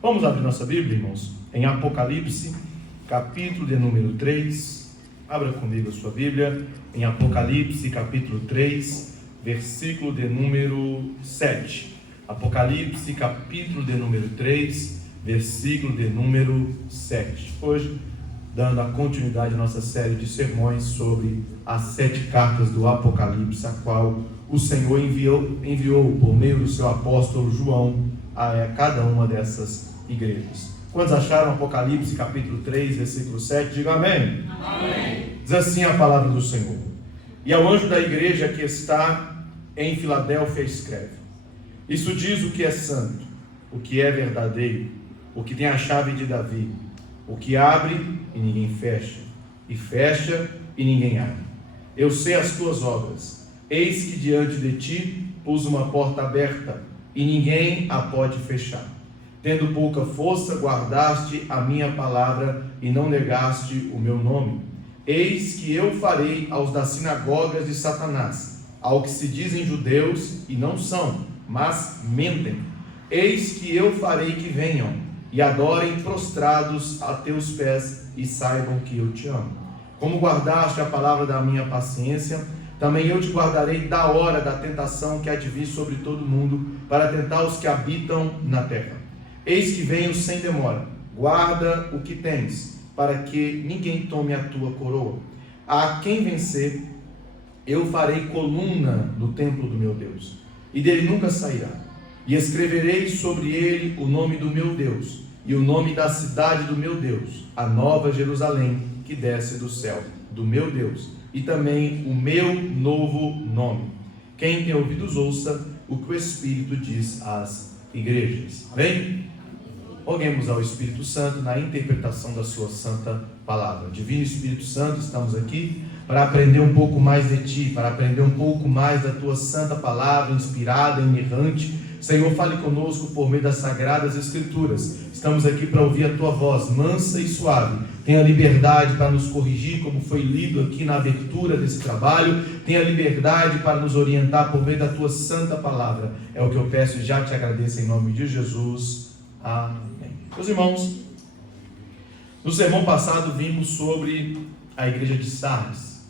Vamos abrir nossa Bíblia, irmãos, em Apocalipse, capítulo de número 3. Abra comigo a sua Bíblia, em Apocalipse, capítulo 3, versículo de número 7. Apocalipse, capítulo de número 3, versículo de número 7. Hoje, dando a continuidade à nossa série de sermões sobre as 7 cartas do Apocalipse, a qual o Senhor enviou por meio do seu apóstolo João a cada uma dessas igrejas. Quantos acharam Apocalipse capítulo 3, versículo 7? Diga amém. Amém. Diz assim a palavra do Senhor: E ao anjo da igreja que está em Filadélfia escreve: Isso diz o que é santo, o que é verdadeiro, o que tem a chave de Davi, o que abre e ninguém fecha, e fecha e ninguém abre. Eu sei as tuas obras. Eis que diante de ti pus uma porta aberta, e ninguém a pode fechar. Tendo pouca força, guardaste a minha palavra, e não negaste o meu nome. Eis que eu farei aos das sinagogas de Satanás, ao que se dizem judeus, e não são, mas mentem. Eis que eu farei que venham, e adorem prostrados a teus pés, e saibam que eu te amo. Como guardaste a palavra da minha paciência, também eu te guardarei da hora da tentação que há de vir sobre todo mundo, para tentar os que habitam na terra. Eis que venho sem demora. Guarda o que tens, para que ninguém tome a tua coroa. A quem vencer, eu farei coluna no templo do meu Deus, e dele nunca sairá. E escreverei sobre ele o nome do meu Deus, e o nome da cidade do meu Deus, a nova Jerusalém, que desce do céu, do meu Deus, e também o meu novo nome. Quem tem ouvidos ouça o que o Espírito diz às igrejas. Amém? Roguemos ao Espírito Santo na interpretação da sua santa palavra. Divino Espírito Santo, estamos aqui para aprender um pouco mais de ti, para aprender um pouco mais da tua santa palavra, inspirada, inerrante. Senhor, fale conosco por meio das sagradas escrituras. Estamos aqui para ouvir a tua voz mansa e suave. Tenha liberdade para nos corrigir, como foi lido aqui na abertura desse trabalho. Tenha liberdade para nos orientar por meio da tua santa palavra. É o que eu peço e já te agradeço em nome de Jesus. Amém. Meus irmãos, no sermão passado vimos sobre a igreja de Sardes.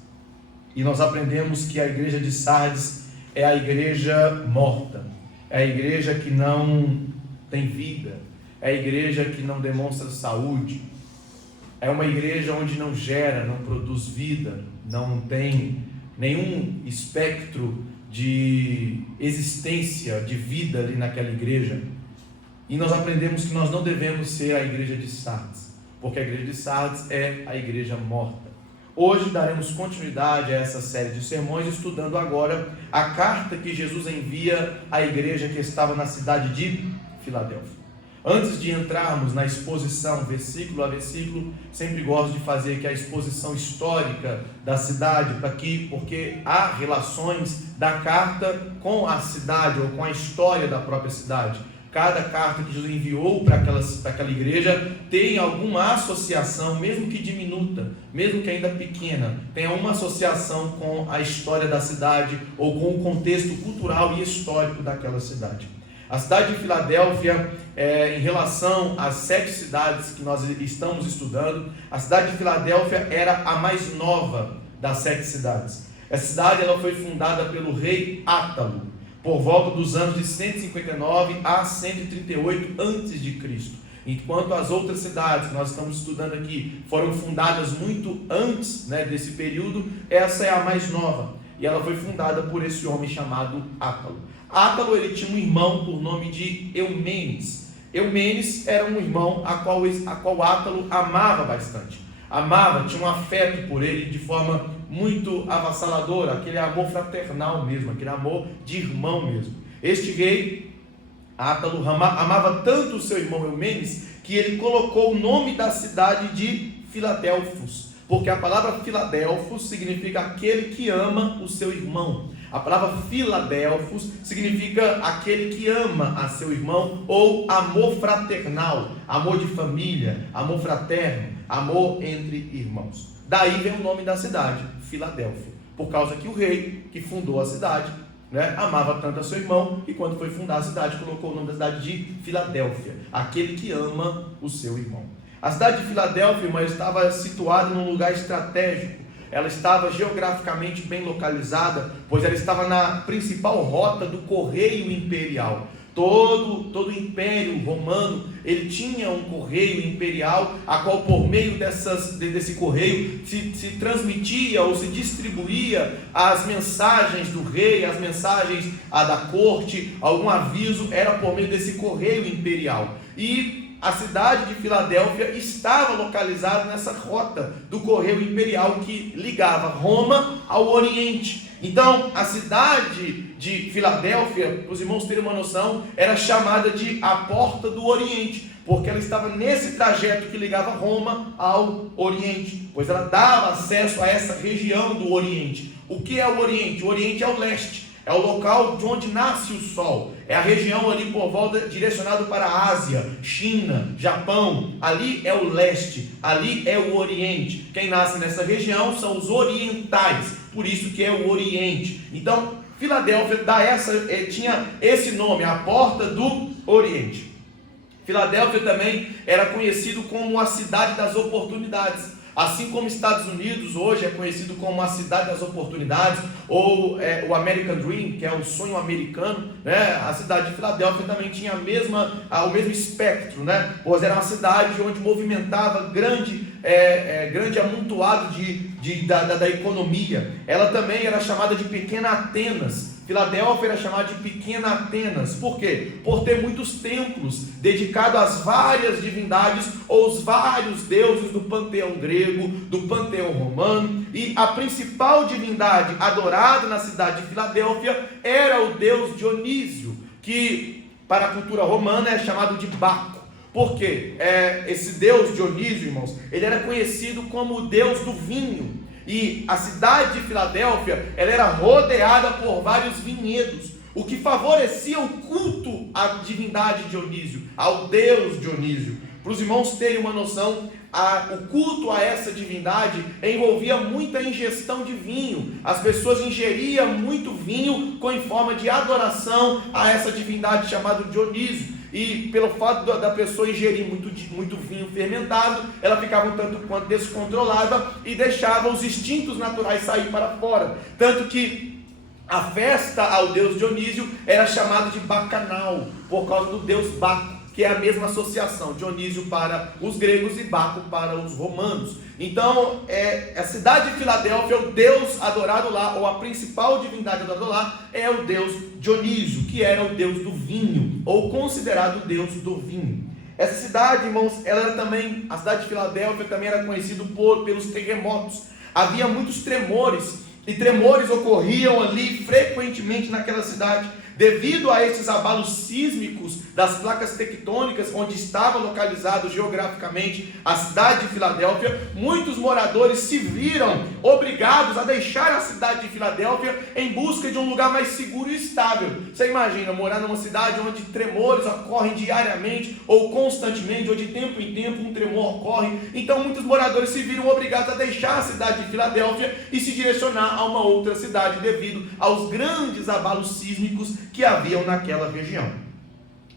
E nós aprendemos que a igreja de Sardes é a igreja morta. É a igreja que não tem vida. É a igreja que não demonstra saúde. É uma igreja onde não gera, não produz vida, não tem nenhum espectro de existência, de vida ali naquela igreja. E nós aprendemos que nós não devemos ser a igreja de Sardes, porque a igreja de Sardes é a igreja morta. Hoje daremos continuidade a essa série de sermões, estudando agora a carta que Jesus envia à igreja que estava na cidade de Filadélfia. Antes de entrarmos na exposição, versículo a versículo, sempre gosto de fazer aqui a exposição histórica da cidade, porque há relações da carta com a cidade ou com a história da própria cidade. Cada carta que Jesus enviou para aquela igreja tem alguma associação, mesmo que diminuta, mesmo que ainda pequena, tem uma associação com a história da cidade ou com o contexto cultural e histórico daquela cidade. A cidade de Filadélfia, em relação às 7 cidades que nós estamos estudando, a cidade de Filadélfia era a mais nova das 7 cidades. Essa cidade ela foi fundada pelo rei Átalo, por volta dos anos de 159 a 138 a.C., enquanto as outras cidades que nós estamos estudando aqui foram fundadas muito antes, desse período. Essa é a mais nova, e ela foi fundada por esse homem chamado Átalo. Átalo, ele tinha um irmão por nome de Eumenes. Eumenes era um irmão a qual Átalo amava bastante. Tinha um afeto por ele de forma muito avassaladora, aquele amor fraternal mesmo, aquele amor de irmão mesmo. Este rei, Átalo, amava tanto o seu irmão Eumenes, que ele colocou o nome da cidade de Filadelfos, porque a palavra Filadelfos significa aquele que ama o seu irmão. A palavra Filadelfos significa aquele que ama a seu irmão, ou amor fraternal, amor de família, amor fraterno, amor entre irmãos. Daí vem o nome da cidade, Filadélfia, por causa que o rei que fundou a cidade né? Amava tanto a seu irmão, e quando foi fundar a cidade, colocou o nome da cidade de Filadélfia, aquele que ama o seu irmão. A cidade de Filadélfia, irmão, estava situada num lugar estratégico. Ela estava geograficamente bem localizada, pois ela estava na principal rota do correio imperial. Todo o Império Romano, ele tinha um correio imperial, a qual por meio desse correio se transmitia ou se distribuía as mensagens do rei, as mensagens da corte, algum aviso, era por meio desse correio imperial. E a cidade de Filadélfia estava localizada nessa rota do correio imperial que ligava Roma ao Oriente. Então, a cidade de Filadélfia, para os irmãos terem uma noção, era chamada de a Porta do Oriente, porque ela estava nesse trajeto que ligava Roma ao Oriente, pois ela dava acesso a essa região do Oriente. O que é o Oriente? O Oriente é o leste, é o local de onde nasce o sol, é a região ali por volta direcionado para a Ásia, China, Japão. Ali é o leste, ali é o Oriente. Quem nasce nessa região são os orientais, por isso que é o Oriente. Então, Filadélfia tinha esse nome, a Porta do Oriente. Filadélfia também era conhecido como a cidade das oportunidades. Assim como Estados Unidos hoje é conhecido como a cidade das oportunidades, ou o American Dream, que é o sonho americano, né? A cidade de Filadélfia também tinha o mesmo espectro, né? Pois era uma cidade onde movimentava grande amontoado da economia. Ela também era chamada de Pequena Atenas. Filadélfia era chamada de Pequena Atenas. Por quê? Por ter muitos templos dedicados às várias divindades ou os vários deuses do panteão grego, do panteão romano. E a principal divindade adorada na cidade de Filadélfia era o deus Dionísio, que para a cultura romana é chamado de Baco. Por quê? Esse deus Dionísio, irmãos, ele era conhecido como o deus do vinho. E a cidade de Filadélfia, ela era rodeada por vários vinhedos, o que favorecia o culto à divindade Dionísio, ao deus Dionísio. Para os irmãos terem uma noção, o culto a essa divindade envolvia muita ingestão de vinho. As pessoas ingeriam muito vinho em forma de adoração a essa divindade chamada Dionísio. E pelo fato da pessoa ingerir muito vinho fermentado, ela ficava um tanto quanto descontrolada e deixava os instintos naturais sair para fora. Tanto que a festa ao deus Dionísio era chamada de bacanal, por causa do deus Baco, que é a mesma associação, Dionísio para os gregos e Baco para os romanos. Então, a cidade de Filadélfia, o deus adorado lá, ou a principal divindade adorada lá, é o deus Dionísio, que era o deus do vinho, ou considerado o deus do vinho. Essa cidade, irmãos, a cidade de Filadélfia também era conhecida pelos terremotos. Havia muitos tremores, e tremores ocorriam ali frequentemente naquela cidade. Devido a esses abalos sísmicos das placas tectônicas, onde estava localizado geograficamente a cidade de Filadélfia, muitos moradores se viram obrigados a deixar a cidade de Filadélfia em busca de um lugar mais seguro e estável. Você imagina morar numa cidade onde tremores ocorrem diariamente ou constantemente, ou de tempo em tempo um tremor ocorre. Então muitos moradores se viram obrigados a deixar a cidade de Filadélfia e se direcionar a uma outra cidade devido aos grandes abalos sísmicos que haviam naquela região.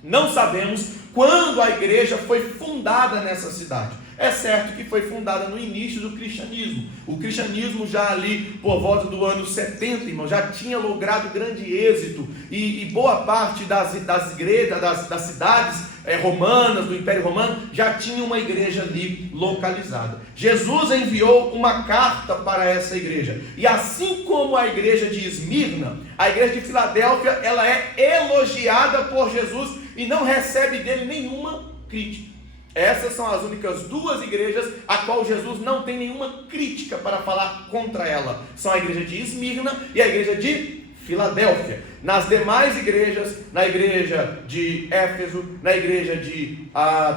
Não sabemos quando a igreja foi fundada nessa cidade. É certo que foi fundada no início do cristianismo. O cristianismo já ali por volta do ano 70, irmão, já tinha logrado grande êxito. E boa parte das igrejas, das cidades romanas, do Império Romano, já tinha uma igreja ali localizada. Jesus enviou uma carta para essa igreja. E assim como a igreja de Esmirna, a igreja de Filadélfia, ela é elogiada por Jesus e não recebe dele nenhuma crítica. Essas são as únicas duas igrejas a qual Jesus não tem nenhuma crítica para falar contra ela. São a igreja de Esmirna e a igreja de Filadélfia. Nas demais igrejas, na igreja de Éfeso, na igreja de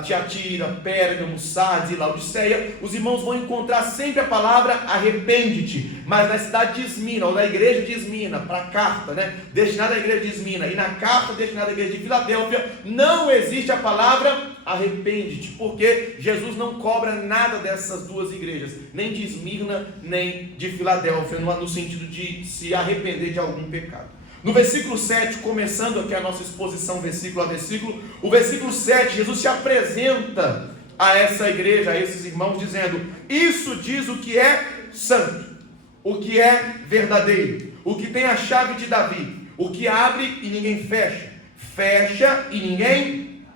Tiatira, Pérgamo, Sardes e Laodiceia, os irmãos vão encontrar sempre a palavra arrepende-te. Mas na cidade de Esmirna, ou na igreja de Esmirna, para a carta, destinada à igreja de Esmirna, e na carta destinada à igreja de Filadélfia, não existe a palavra arrepende-te, porque Jesus não cobra nada dessas duas igrejas, nem de Esmirna, nem de Filadélfia, no sentido de se arrepender de algum pecado. No versículo 7, começando aqui a nossa exposição versículo a versículo, o versículo 7, Jesus se apresenta a essa igreja, a esses irmãos, dizendo: isso diz o que é santo, o que é verdadeiro, o que tem a chave de Davi, o que abre e ninguém fecha, fecha e ninguém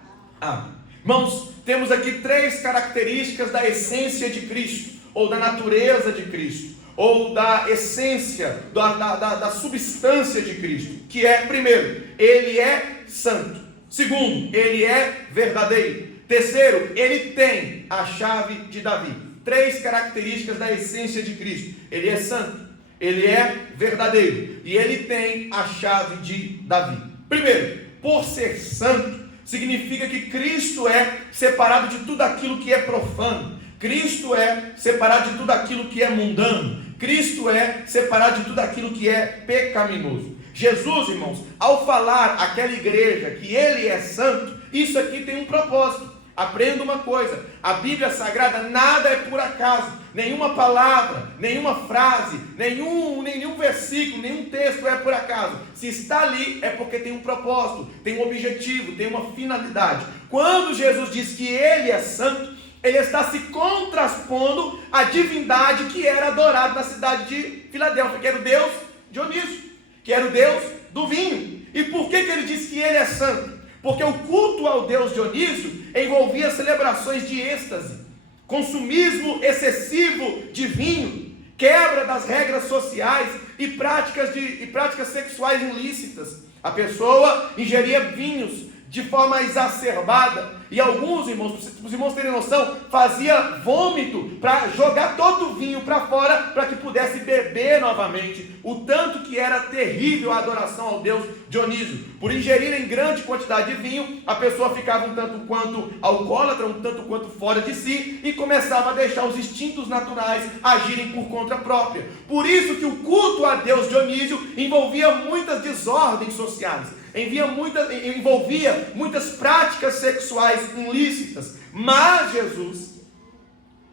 abre. Irmãos, temos aqui 3 características da essência de Cristo, ou da natureza de Cristo, ou da essência, da substância de Cristo, que é, primeiro, Ele é santo. Segundo, Ele é verdadeiro. Terceiro, Ele tem a chave de Davi. 3 características da essência de Cristo: Ele é santo, Ele é verdadeiro e Ele tem a chave de Davi. Primeiro, por ser santo, significa que Cristo é separado de tudo aquilo que é profano, Cristo é separado de tudo aquilo que é mundano, Cristo é separado de tudo aquilo que é pecaminoso. Jesus, irmãos, ao falar àquela igreja que Ele é santo, isso aqui tem um propósito. Aprenda uma coisa: a Bíblia Sagrada nada é por acaso, nenhuma palavra, nenhuma frase, nenhum versículo, nenhum texto é por acaso. Se está ali é porque tem um propósito, tem um objetivo, tem uma finalidade. Quando Jesus diz que Ele é santo, Ele está se contraspondo à divindade que era adorada na cidade de Filadélfia, que era o Deus Dionísio, que era o Deus do vinho. E por que Ele diz que Ele é santo? Porque o culto ao Deus Dionísio envolvia celebrações de êxtase, consumismo excessivo de vinho, quebra das regras sociais e práticas sexuais ilícitas. A pessoa ingeria vinhos de forma exacerbada, e alguns irmãos, para os irmãos terem noção, fazia vômito para jogar todo o vinho para fora, para que pudesse beber novamente. O tanto que era terrível a adoração ao Deus Dionísio. Por ingerir em grande quantidade de vinho, a pessoa ficava um tanto quanto alcoólatra, um tanto quanto fora de si, e começava a deixar os instintos naturais agirem por conta própria. Por isso que o culto a Deus Dionísio envolvia muitas desordens sociais, envolvia muitas práticas sexuais ilícitas. Mas Jesus,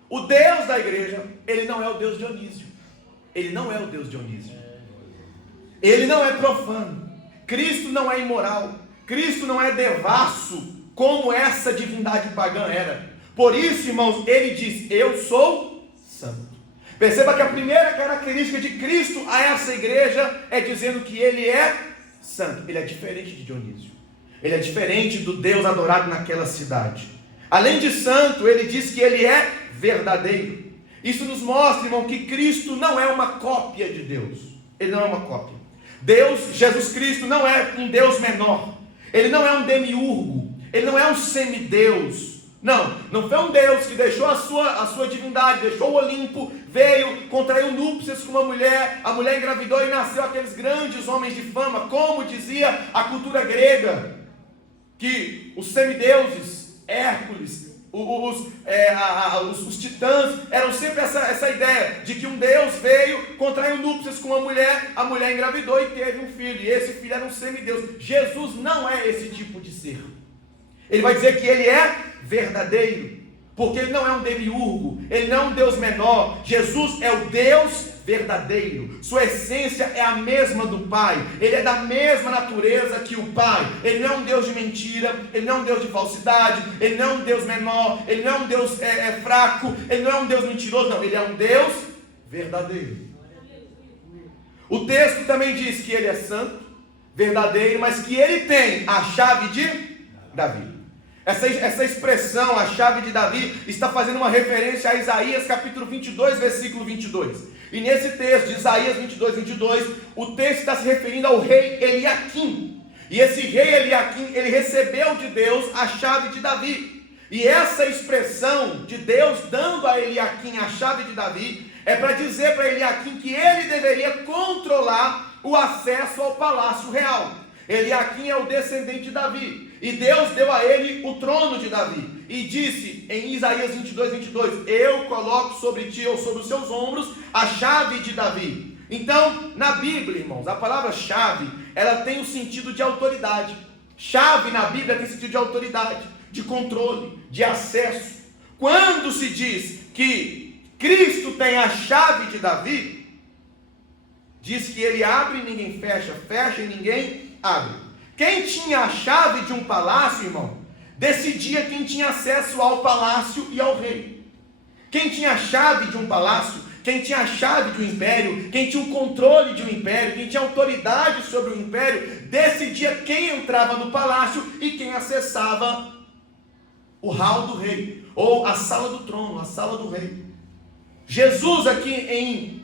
o Deus da igreja, Ele não é o Deus Dionísio. Ele não é o Deus Dionísio. Ele não é profano. Cristo não é imoral. Cristo não é devasso, como essa divindade pagã era. Por isso, irmãos, Ele diz: eu sou santo. Perceba que a primeira característica de Cristo a essa igreja é dizendo que Ele é santo. Ele é diferente de Dionísio. Ele é diferente do Deus adorado naquela cidade. Além de santo, Ele diz que Ele é verdadeiro. Isso nos mostra, irmão, que Cristo não é uma cópia de Deus. Ele não é uma cópia. Jesus Cristo não é um Deus menor. Ele não é um demiurgo. Ele não é um semideus. Não foi um Deus que deixou a sua divindade, deixou o Olimpo, veio, contraiu núpcias com uma mulher, a mulher engravidou e nasceu aqueles grandes homens de fama, como dizia a cultura grega, que os semideuses, Hércules, os titãs, eram sempre essa ideia de que um Deus veio, contraiu núpcias com uma mulher, a mulher engravidou e teve um filho, e esse filho era um semideus. Jesus não é esse tipo de ser. Ele vai dizer que Ele é verdadeiro, porque Ele não é um demiurgo, Ele não é um Deus menor. Jesus é o Deus verdadeiro, sua essência é a mesma do Pai, Ele é da mesma natureza que o Pai. Ele não é um Deus de mentira, Ele não é um Deus de falsidade, Ele não é um Deus menor, Ele não é um Deus fraco, Ele não é um Deus mentiroso, não, Ele é um Deus verdadeiro. O texto também diz que Ele é santo, verdadeiro, mas que Ele tem a chave de Davi. Essa expressão, a chave de Davi, está fazendo uma referência a Isaías capítulo 22, versículo 22. E nesse texto de Isaías 22, o texto está se referindo ao rei Eliaquim. E esse rei Eliaquim, ele recebeu de Deus a chave de Davi. E essa expressão de Deus dando a Eliaquim a chave de Davi, é para dizer para Eliaquim que ele deveria controlar o acesso ao palácio real. Eliaquim é o descendente de Davi, e Deus deu a ele o trono de Davi, e disse em Isaías 22, eu coloco sobre ti, ou sobre os seus ombros, a chave de Davi. Então, na Bíblia, irmãos, a palavra chave, ela tem o sentido de autoridade. Chave na Bíblia tem sentido de autoridade, de controle, de acesso. Quando se diz que Cristo tem a chave de Davi, diz que ele abre e ninguém fecha, fecha e ninguém abre. Quem tinha a chave de um palácio, irmão, decidia quem tinha acesso ao palácio e ao rei. Quem tinha a chave de um palácio, quem tinha a chave de um império, quem tinha o controle de um império, quem tinha autoridade sobre o império, decidia quem entrava no palácio e quem acessava o hall do rei, ou a sala do trono, a sala do rei. Jesus aqui em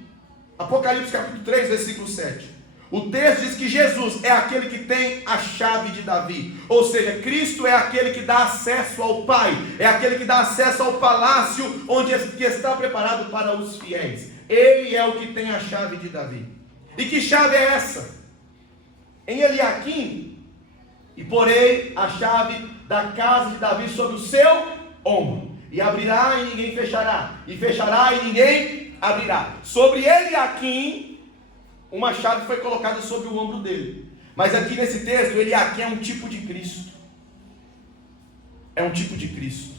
Apocalipse capítulo 3, versículo 7. O texto diz que Jesus é aquele que tem a chave de Davi. Ou seja, Cristo é aquele que dá acesso ao Pai. É aquele que dá acesso ao palácio onde que está preparado para os fiéis. Ele é o que tem a chave de Davi. E que chave é essa? Em Eliaquim, e porei a chave da casa de Davi sobre o seu ombro. E abrirá e ninguém fechará. E fechará e ninguém abrirá. Sobre Eliaquim, uma chave foi colocada sobre o ombro dele. Mas aqui nesse texto, Eliaquim é um tipo de Cristo. É um tipo de Cristo.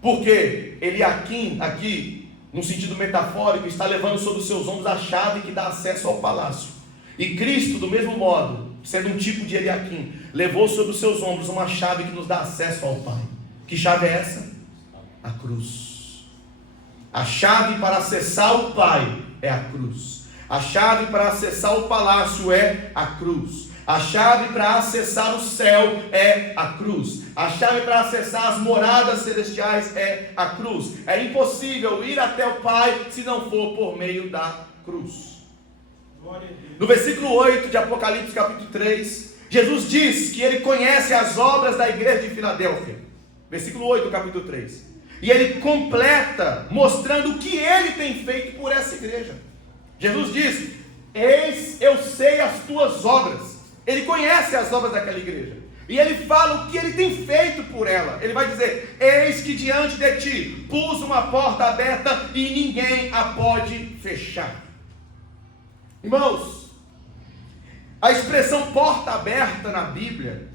Porque Eliaquim, aqui, no sentido metafórico, está levando sobre os seus ombros a chave que dá acesso ao palácio. E Cristo, do mesmo modo, sendo um tipo de Eliaquim, levou sobre os seus ombros uma chave que nos dá acesso ao Pai. Que chave é essa? A cruz. A chave para acessar o Pai é a cruz. A chave para acessar o palácio é a cruz. A chave para acessar o céu é a cruz. A chave para acessar as moradas celestiais é a cruz. É impossível ir até o Pai se não for por meio da cruz. No versículo 8 de Apocalipse capítulo 3, Jesus diz que ele conhece as obras da igreja de Filadélfia. Versículo 8 do capítulo 3. E ele completa mostrando o que ele tem feito por essa igreja. Jesus diz: eis, eu sei as tuas obras. Ele conhece as obras daquela igreja. E ele fala o que ele tem feito por ela. Ele vai dizer: eis que diante de ti pus uma porta aberta e ninguém a pode fechar. Irmãos, a expressão porta aberta na Bíblia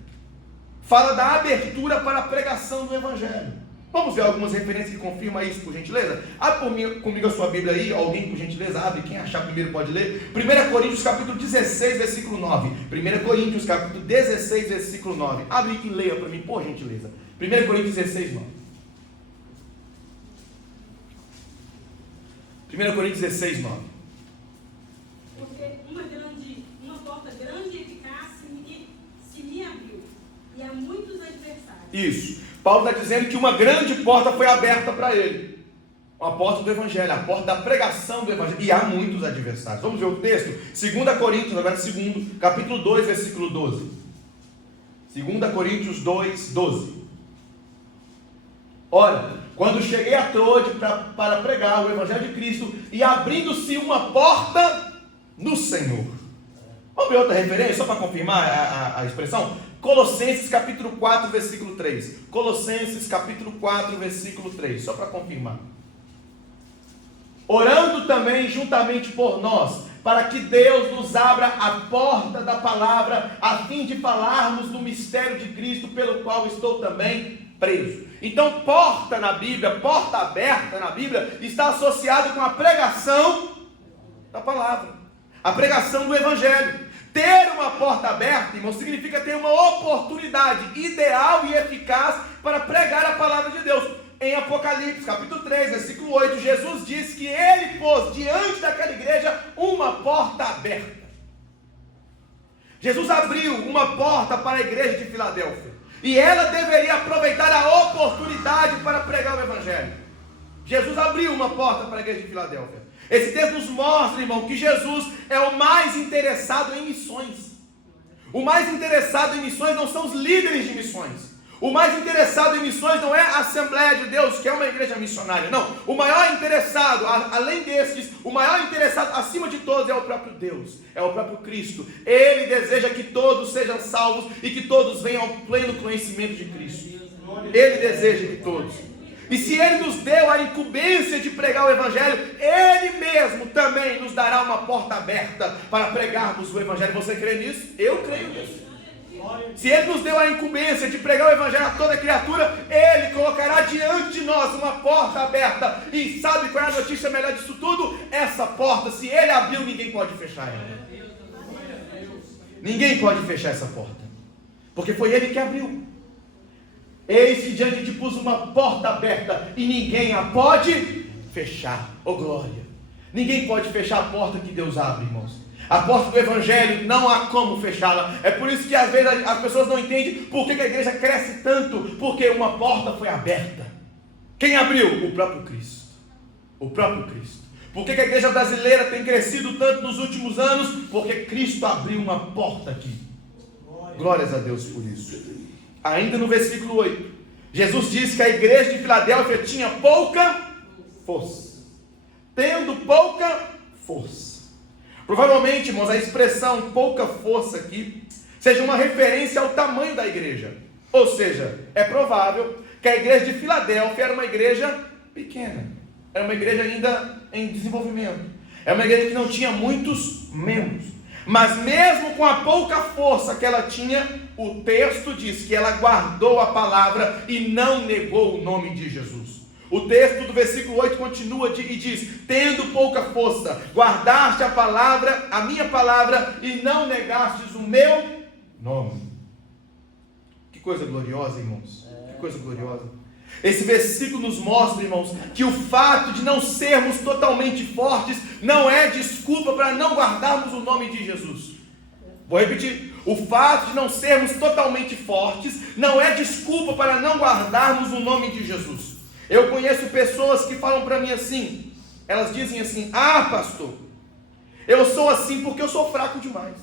fala da abertura para a pregação do Evangelho. Vamos ver algumas referências que confirmam isso, por gentileza? Abre comigo a sua Bíblia aí, alguém por gentileza, abre, quem achar primeiro pode ler. 1 Coríntios capítulo 16, versículo 9. 1 Coríntios capítulo 16, versículo 9. Abre e leia para mim, por gentileza. 1 Coríntios 16, 9. 1 Coríntios 16, 9. Porque uma porta grande e eficaz se me abriu, e há muitos adversários. Isso. Paulo está dizendo que uma grande porta foi aberta para ele. A porta do Evangelho, a porta da pregação do Evangelho. E há muitos adversários. Vamos ver o texto? 2 Coríntios, agora capítulo 2, versículo 12. 2 Coríntios 2, 12. Ora, quando cheguei a Troade para pregar o Evangelho de Cristo, e abrindo-se uma porta no Senhor. Vamos ver outra referência, só para confirmar a expressão? Colossenses capítulo 4, versículo 3. Colossenses capítulo 4, versículo 3. Só para confirmar. Orando também juntamente por nós, para que Deus nos abra a porta da palavra, a fim de falarmos do mistério de Cristo, pelo qual estou também preso. Então, porta na Bíblia, porta aberta na Bíblia, está associado com a pregação da palavra, a pregação do Evangelho. Ter uma porta aberta, irmão, significa ter uma oportunidade ideal e eficaz para pregar a palavra de Deus. Em Apocalipse, capítulo 3, versículo 8, Jesus diz que ele pôs diante daquela igreja uma porta aberta. Jesus abriu uma porta para a igreja de Filadélfia. E ela deveria aproveitar a oportunidade para pregar o Evangelho. Jesus abriu uma porta para a igreja de Filadélfia. Esse texto nos mostra, irmão, que Jesus é o mais interessado em missões. O mais interessado em missões não são os líderes de missões. O mais interessado em missões não é a Assembleia de Deus, que é uma igreja missionária. Não, o maior interessado, além desses, o maior interessado acima de todos é o próprio Deus, é o próprio Cristo. Ele deseja que todos sejam salvos e que todos venham ao pleno conhecimento de Cristo. Ele deseja que todos. E se Ele nos deu a incumbência de pregar o Evangelho, Ele mesmo também nos dará uma porta aberta para pregarmos o Evangelho. Você crê nisso? Eu creio nisso. Se Ele nos deu a incumbência de pregar o Evangelho a toda criatura, Ele colocará diante de nós uma porta aberta. E sabe qual é a notícia melhor disso tudo? Essa porta, se ele abriu, ninguém pode fechar ela. Ninguém pode fechar essa porta, porque foi ele que abriu. Eis que diante de ti pus uma porta aberta e ninguém a pode fechar. Oh glória! Ninguém pode fechar a porta que Deus abre, irmãos. A porta do Evangelho não há como fechá-la. É por isso que às vezes as pessoas não entendem por que a igreja cresce tanto. Porque uma porta foi aberta. Quem abriu? O próprio Cristo. O próprio Cristo. Por que a igreja brasileira tem crescido tanto nos últimos anos? Porque Cristo abriu uma porta aqui. Glórias a Deus por isso. Ainda no versículo 8, Jesus disse que a igreja de Filadélfia tinha pouca força. Tendo pouca força. Provavelmente, irmãos, a expressão pouca força aqui seja uma referência ao tamanho da igreja. Ou seja, é provável que a igreja de Filadélfia era uma igreja pequena. Era uma igreja ainda em desenvolvimento. Era uma igreja que não tinha muitos membros. Mas mesmo com a pouca força que ela tinha, o texto diz que ela guardou a palavra e não negou o nome de Jesus. O texto do versículo 8 continua e diz: tendo pouca força, guardaste a palavra, a minha palavra, e não negastes o meu nome. Que coisa gloriosa, irmãos. Que coisa gloriosa. Esse versículo nos mostra, irmãos, que o fato de não sermos totalmente fortes não é desculpa para não guardarmos o nome de Jesus. Vou repetir. O fato de não sermos totalmente fortes não é desculpa para não guardarmos o nome de Jesus. Eu conheço pessoas que falam para mim assim, elas dizem assim: ah, pastor, eu sou assim porque eu sou fraco demais.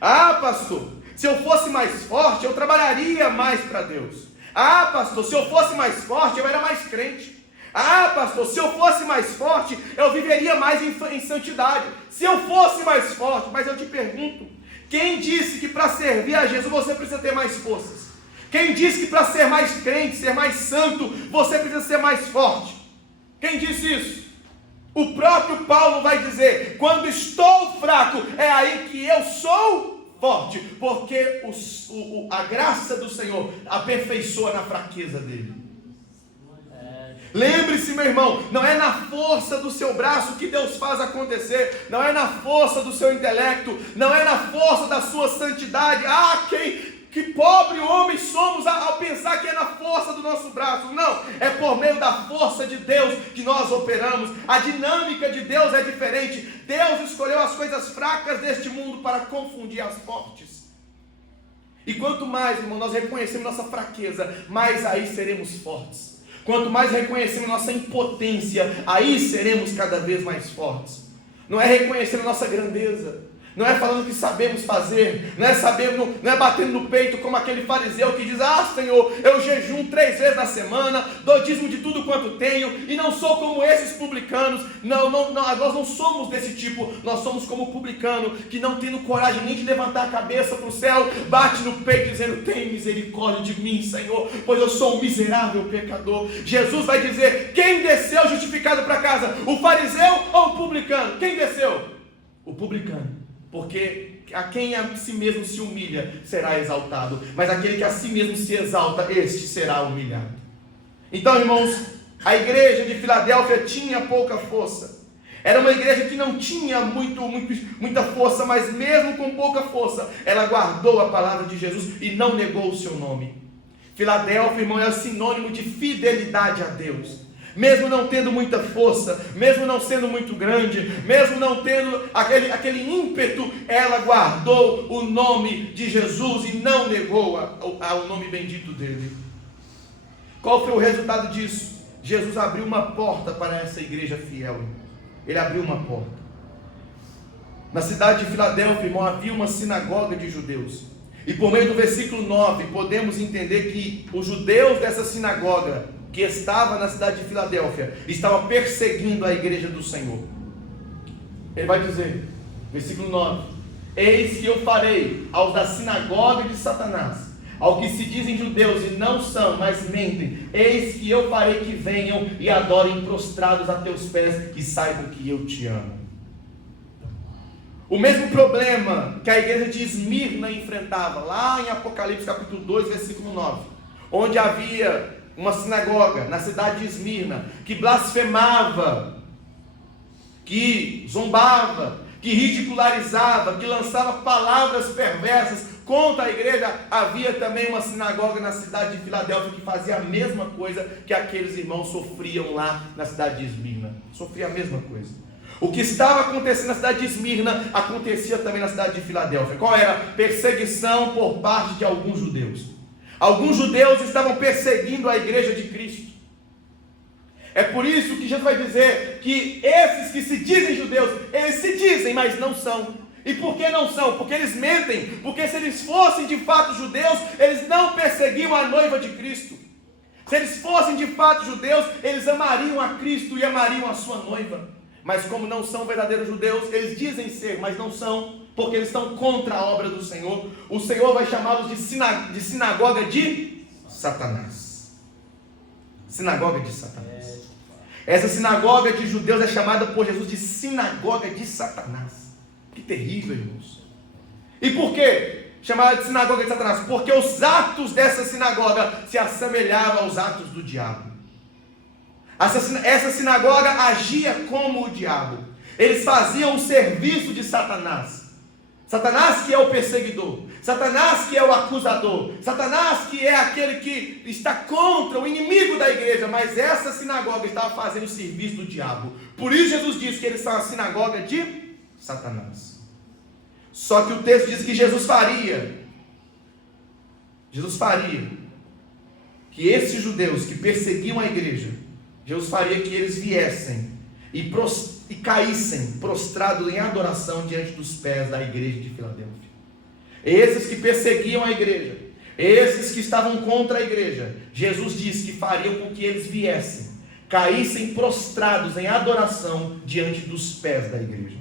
Ah, pastor, se eu fosse mais forte, eu trabalharia mais para Deus. Ah, pastor, se eu fosse mais forte, eu era mais crente. Ah, pastor, se eu fosse mais forte, eu viveria mais em santidade. Se eu fosse mais forte, mas eu te pergunto, quem disse que para servir a Jesus você precisa ter mais forças? Quem disse que para ser mais crente, ser mais santo, você precisa ser mais forte? Quem disse isso? O próprio Paulo vai dizer: quando estou fraco, é aí que eu sou forte, porque a graça do Senhor aperfeiçoa na fraqueza dele. Lembre-se, meu irmão, não é na força do seu braço que Deus faz acontecer, não é na força do seu intelecto, não é na força da sua santidade. Ah, que pobre homem somos ao pensar que é na força do nosso braço. Não, é por meio da força de Deus que nós operamos. A dinâmica de Deus é diferente. Deus escolheu as coisas fracas deste mundo para confundir as fortes. E quanto mais, irmão, nós reconhecemos nossa fraqueza, mais aí seremos fortes. Quanto mais reconhecemos nossa impotência, aí seremos cada vez mais fortes. Não é reconhecendo nossa grandeza, não é falando que sabemos fazer, não é batendo no peito como aquele fariseu que diz: ah, Senhor, eu jejum 3 vezes na semana, dou dízimo de tudo quanto tenho, e não sou como esses publicanos. Não, nós não somos desse tipo. Nós somos como o publicano, que não tendo coragem nem de levantar a cabeça para o céu, bate no peito dizendo: tem misericórdia de mim, Senhor, pois eu sou um miserável pecador. Jesus vai dizer: quem desceu justificado para casa? O fariseu ou o publicano? Quem desceu? O publicano. Porque a quem a si mesmo se humilha será exaltado, mas aquele que a si mesmo se exalta, este será humilhado. Então, irmãos, a igreja de Filadélfia tinha pouca força. Era uma igreja que não tinha muita força, mas mesmo com pouca força, ela guardou a palavra de Jesus e não negou o seu nome. Filadélfia, irmão, é sinônimo de fidelidade a Deus. Mesmo não tendo muita força, mesmo não sendo muito grande, mesmo não tendo aquele ímpeto, ela guardou o nome de Jesus e não negou o nome bendito dele. Qual foi o resultado disso? Jesus abriu uma porta para essa igreja fiel. Ele abriu uma porta. Na cidade de Filadélfia, irmão, havia uma sinagoga de judeus. E por meio do versículo 9, podemos entender que os judeus dessa sinagoga, que estava na cidade de Filadélfia, estava perseguindo a igreja do Senhor. Ele vai dizer, versículo 9: eis que eu farei aos da sinagoga de Satanás, ao que se dizem judeus e não são, mas mentem, eis que eu farei que venham e adorem prostrados a teus pés e saibam que eu te amo. O mesmo problema que a igreja de Esmirna enfrentava, lá em Apocalipse capítulo 2, versículo 9, onde havia uma sinagoga na cidade de Esmirna, que blasfemava, que zombava, que ridicularizava, que lançava palavras perversas contra a igreja, havia também uma sinagoga na cidade de Filadélfia que fazia a mesma coisa que aqueles irmãos sofriam lá na cidade de Esmirna. Sofria a mesma coisa. O que estava acontecendo na cidade de Esmirna acontecia também na cidade de Filadélfia. Qual era? Perseguição por parte de alguns judeus. Alguns judeus estavam perseguindo a igreja de Cristo. É por isso que Jesus vai dizer que esses que se dizem judeus, eles se dizem, mas não são. E por que não são? Porque eles mentem. Porque se eles fossem de fato judeus, eles não perseguiam a noiva de Cristo. Se eles fossem de fato judeus, eles amariam a Cristo e amariam a sua noiva. Mas como não são verdadeiros judeus, eles dizem ser, mas não são, porque eles estão contra a obra do Senhor. O Senhor vai chamá-los de sinagoga de Satanás. Sinagoga de Satanás. Essa sinagoga de judeus é chamada por Jesus de sinagoga de Satanás. Que terrível, irmãos. E por quê? Chamada de sinagoga de Satanás? Porque os atos dessa sinagoga se assemelhavam aos atos do diabo. Essa sinagoga agia como o diabo. Eles faziam o serviço de Satanás. Satanás que é o perseguidor. Satanás que é o acusador. Satanás que é aquele que está contra o inimigo da igreja. Mas essa sinagoga estava fazendo o serviço do diabo. Por isso Jesus diz que eles são a sinagoga de Satanás. Só que o texto diz que Jesus faria que esses judeus que perseguiam a igreja, Jesus faria que eles viessem e caíssem prostrados em adoração diante dos pés da igreja de Filadélfia. Esses que perseguiam a igreja, esses que estavam contra a igreja, Jesus disse que fariam com que eles viessem, caíssem prostrados em adoração diante dos pés da igreja.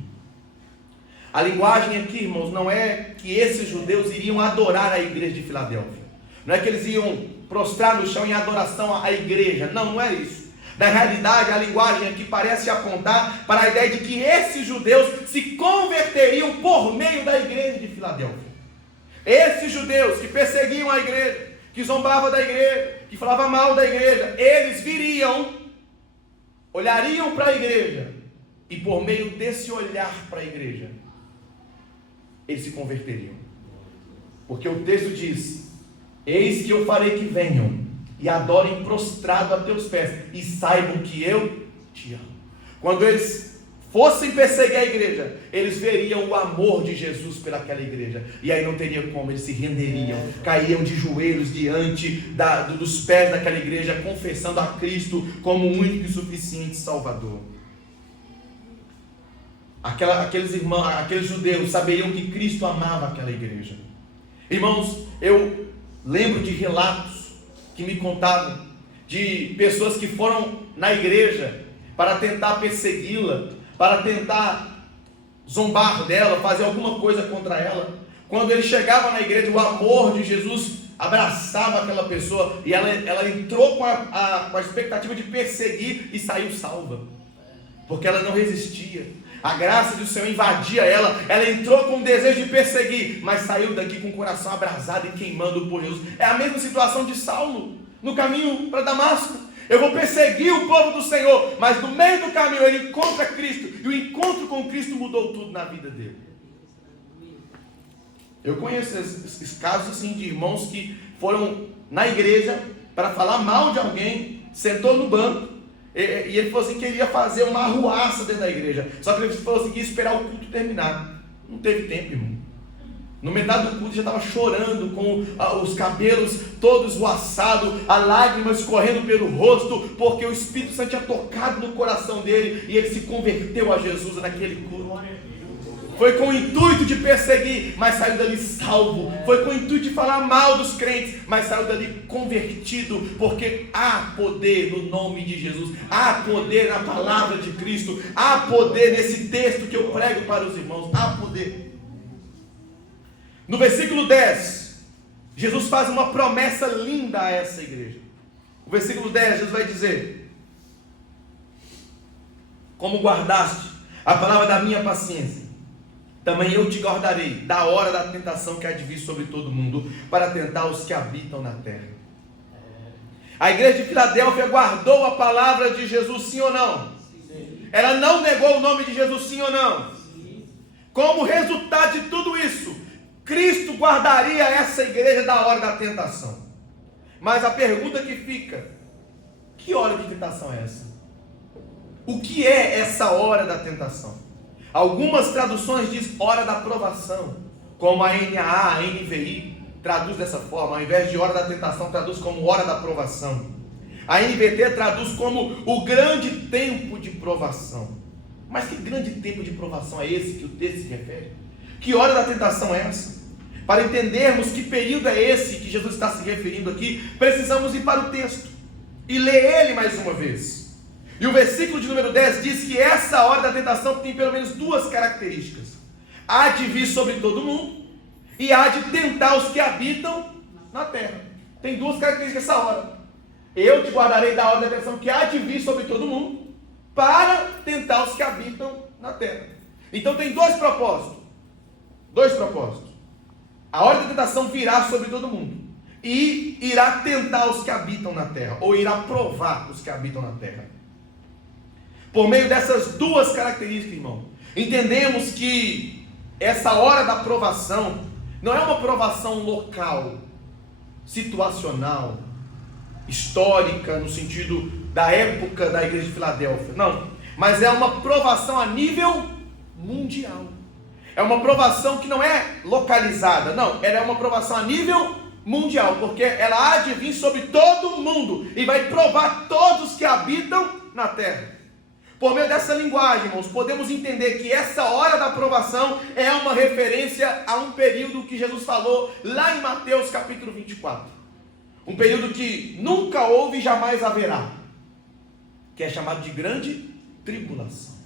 A linguagem aqui, irmãos, não é que esses judeus iriam adorar a igreja de Filadélfia. Não é que eles iam prostrar no chão em adoração à igreja. Não, não é isso. Na realidade, a linguagem aqui parece apontar para a ideia de que esses judeus se converteriam por meio da igreja de Filadélfia. Esses judeus que perseguiam a igreja, que zombavam da igreja, que falavam mal da igreja, eles viriam, olhariam para a igreja, e por meio desse olhar para a igreja, eles se converteriam. Porque o texto diz: eis que eu farei que venham e adorem prostrado a teus pés, e saibam que eu te amo. Quando eles fossem perseguir a igreja, eles veriam o amor de Jesus pelaquela igreja, e aí não teria como, eles se renderiam, caíam de joelhos diante dos pés daquela igreja, confessando a Cristo como o único e suficiente Salvador. Aqueles irmãos, aqueles judeus saberiam que Cristo amava aquela igreja. Irmãos, eu lembro de relatos que me contavam de pessoas que foram na igreja para tentar persegui-la, para tentar zombar dela, fazer alguma coisa contra ela. Quando eles chegavam na igreja, o amor de Jesus abraçava aquela pessoa, e ela entrou com a expectativa de perseguir e saiu salva, porque ela não resistia. A graça do Senhor invadia ela entrou com o desejo de perseguir, mas saiu daqui com o coração abrasado e queimando por Jesus. É a mesma situação de Saulo, no caminho para Damasco. Eu vou perseguir o povo do Senhor, mas no meio do caminho ele encontra Cristo, e o encontro com Cristo mudou tudo na vida dele. Eu conheço esses casos assim, de irmãos que foram na igreja para falar mal de alguém, sentou no banco, e ele falou assim que ele ia fazer uma arruaça dentro da igreja. Só que ele falou assim que ia esperar o culto terminar. Não teve tempo, irmão. No metade do culto já estava chorando, com os cabelos todos esvoaçados, as lágrimas correndo pelo rosto, porque o Espírito Santo tinha tocado no coração dele, e ele se converteu a Jesus naquele culto. Foi com o intuito de perseguir, mas saiu dali salvo. Foi com o intuito de falar mal dos crentes, mas saiu dali convertido, porque há poder no nome de Jesus, há poder na palavra de Cristo, há poder nesse texto que eu prego para os irmãos, há poder. No versículo 10, Jesus faz uma promessa linda a essa igreja. O versículo 10, Jesus vai dizer: como guardaste a palavra da minha paciência, também eu te guardarei da hora da tentação que há de vir sobre todo mundo, para tentar os que habitam na terra. A igreja de Filadélfia guardou a palavra de Jesus, sim ou não? Sim. Ela não negou o nome de Jesus, sim ou não? Sim. Como resultado de tudo isso, Cristo guardaria essa igreja da hora da tentação. Mas a pergunta que fica: que hora de tentação é essa? O que é essa hora da tentação? Algumas traduções dizem hora da provação, como a NAA, a NVI traduz dessa forma. Ao invés de hora da tentação, traduz como hora da provação. A NVT traduz como o grande tempo de provação. Mas que grande tempo de provação é esse que o texto se refere? Que hora da tentação é essa? Para entendermos que período é esse que Jesus está se referindo aqui, precisamos ir para o texto e ler ele mais uma vez. E o versículo de número 10 diz que essa hora da tentação tem pelo menos duas características: há de vir sobre todo mundo e há de tentar os que habitam na terra. Tem duas características essa hora: eu te guardarei da hora da tentação que há de vir sobre todo mundo para tentar os que habitam na terra. Então tem dois propósitos. A hora da tentação virá sobre todo mundo e irá tentar os que habitam na terra, ou irá provar os que habitam na terra. Por meio dessas duas características, irmão, entendemos que essa hora da provação não é uma provação local, situacional, histórica, no sentido da época da igreja de Filadélfia, não, mas é uma provação a nível mundial. É uma provação que não é localizada, não, ela é uma provação a nível mundial, porque ela há de vir sobre todo mundo e vai provar todos que habitam na terra. Por meio dessa linguagem, irmãos, podemos entender que essa hora da provação é uma referência a um período que Jesus falou lá em Mateus capítulo 24. Um período que nunca houve e jamais haverá, que é chamado de grande tribulação.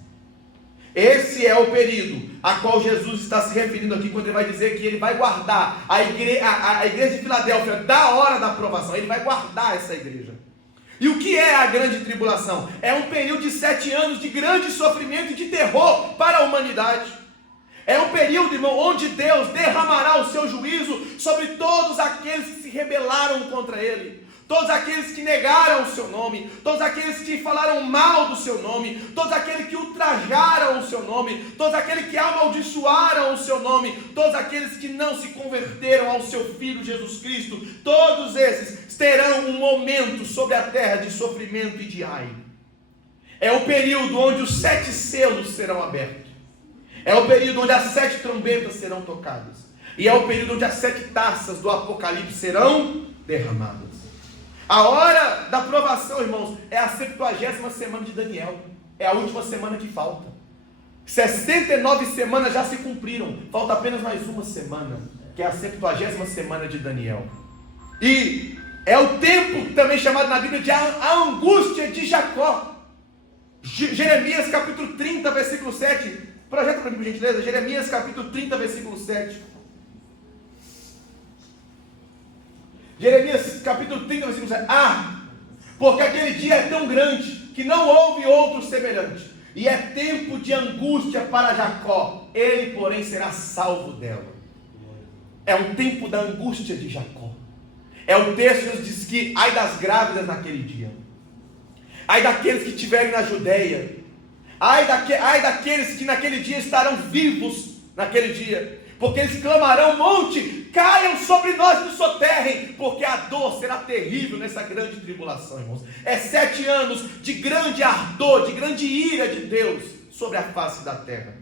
Esse é o período a qual Jesus está se referindo aqui, quando ele vai dizer que ele vai guardar a igreja de Filadélfia da hora da provação. Ele vai guardar essa igreja. E o que é a grande tribulação? É um período de 7 anos de grande sofrimento e de terror para a humanidade. É um período, irmão, onde Deus derramará o seu juízo sobre todos aqueles que se rebelaram contra Ele, todos aqueles que negaram o seu nome, todos aqueles que falaram mal do seu nome, todos aqueles que ultrajaram o seu nome, todos aqueles que amaldiçoaram o seu nome, todos aqueles que não se converteram ao seu Filho Jesus Cristo. Todos esses terão um momento sobre a terra de sofrimento e de ai. É o período onde os 7 selos serão abertos. É o período onde as 7 trombetas serão tocadas. E é o período onde as 7 taças do Apocalipse serão derramadas. A hora da provação, irmãos, é a 70ª semana de Daniel. É a última semana que falta. 69 semanas já se cumpriram. Falta apenas mais uma semana, que é a 70ª semana de Daniel. E é o tempo também chamado na Bíblia de a angústia de Jacó. Jeremias capítulo 30, versículo 7. Projeta para mim, por gentileza. Jeremias capítulo 30, versículo 7. Jeremias capítulo 30, versículo 7. Porque aquele dia é tão grande que não houve outro semelhante, e é tempo de angústia para Jacó, ele porém será salvo dela. É um tempo da angústia de Jacó. É o texto que nos diz que ai das grávidas naquele dia, ai daqueles que estiverem na Judeia, ai daqueles que naquele dia estarão vivos naquele dia, porque eles clamarão: monte, caiam sobre nós e nos soterrem, porque a dor será terrível nessa grande tribulação, irmãos. É 7 anos de grande ardor, de grande ira de Deus sobre a face da terra.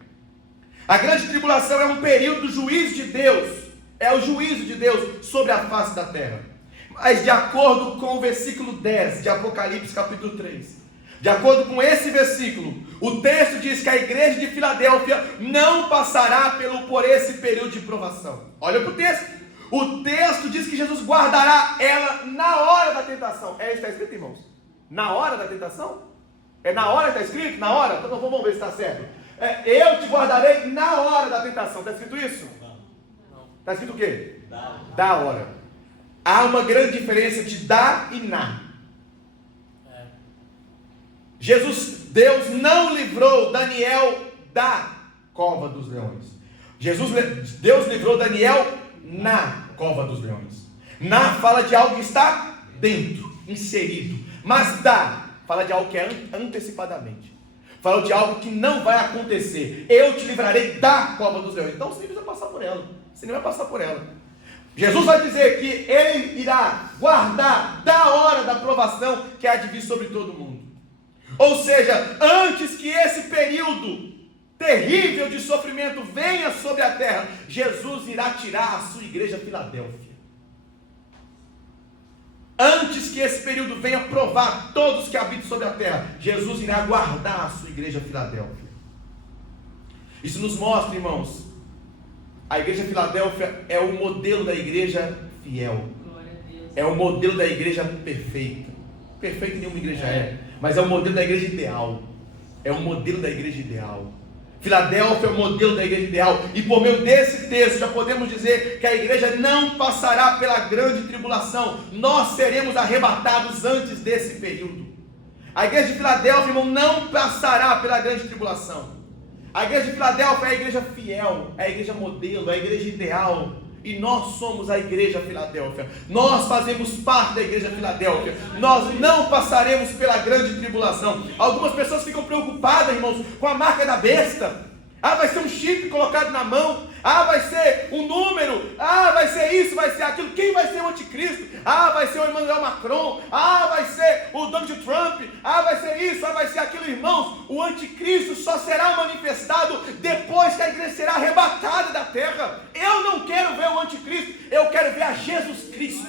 A grande tribulação é um período do juízo de Deus, é o juízo de Deus sobre a face da terra. Mas de acordo com o versículo 10 de Apocalipse capítulo 3, de acordo com esse versículo, o texto diz que a igreja de Filadélfia não passará por esse período de provação. Olha para o texto. O texto diz que Jesus guardará ela na hora da tentação. É isso que está escrito, irmãos? Na hora da tentação? É na hora que está escrito? Na hora? Então vamos ver se está certo. Eu te guardarei na hora da tentação. Está escrito isso? Não. Está escrito o quê? Da hora. Há uma grande diferença de da e na. Deus não livrou Daniel da cova dos leões. Deus livrou Daniel na cova dos leões. Na fala de algo que está dentro. inserido. Mas dá, fala de algo que é antecipadamente. Fala de algo que não vai acontecer. Eu te livrarei da cova dos leões. Então você nem precisa passar por ela. Você nem vai passar por ela. Jesus vai dizer que Ele irá guardar da hora da provação que há de vir sobre todo mundo. Ou seja, antes que esse período terrível de sofrimento venha sobre a terra, Jesus irá tirar a sua igreja Filadélfia. Antes que esse período venha provar todos que habitam sobre a terra, Jesus irá guardar a sua igreja Filadélfia. Isso nos mostra, irmãos, a igreja Filadélfia é o modelo da igreja fiel. É o modelo da igreja perfeita. Perfeita nenhuma igreja é, mas é o modelo da igreja ideal. É o modelo da igreja ideal. Filadélfia é o modelo da igreja ideal. E por meio desse texto já podemos dizer que a igreja não passará pela grande tribulação. Nós seremos arrebatados antes desse período. A igreja de Filadélfia, irmão, não passará pela grande tribulação. A igreja de Filadélfia é a igreja fiel, é a igreja modelo, é a igreja ideal. E nós somos a igreja Filadélfia. Nós fazemos parte da igreja Filadélfia. Nós não passaremos pela grande tribulação. Algumas pessoas ficam preocupadas, irmãos, com a marca da besta. Ah, vai ser um chip colocado na mão. Ah, vai ser um número. Ah, vai ser isso, vai ser aquilo. Quem vai ser o anticristo? Ah, vai ser o Emmanuel Macron. Ah, vai ser o Donald Trump. Ah, vai ser isso, ah, vai ser aquilo. Irmãos, o anticristo só será manifestado depois que a igreja será arrebatada da terra. Eu não quero ver o anticristo, eu quero ver a Jesus Cristo.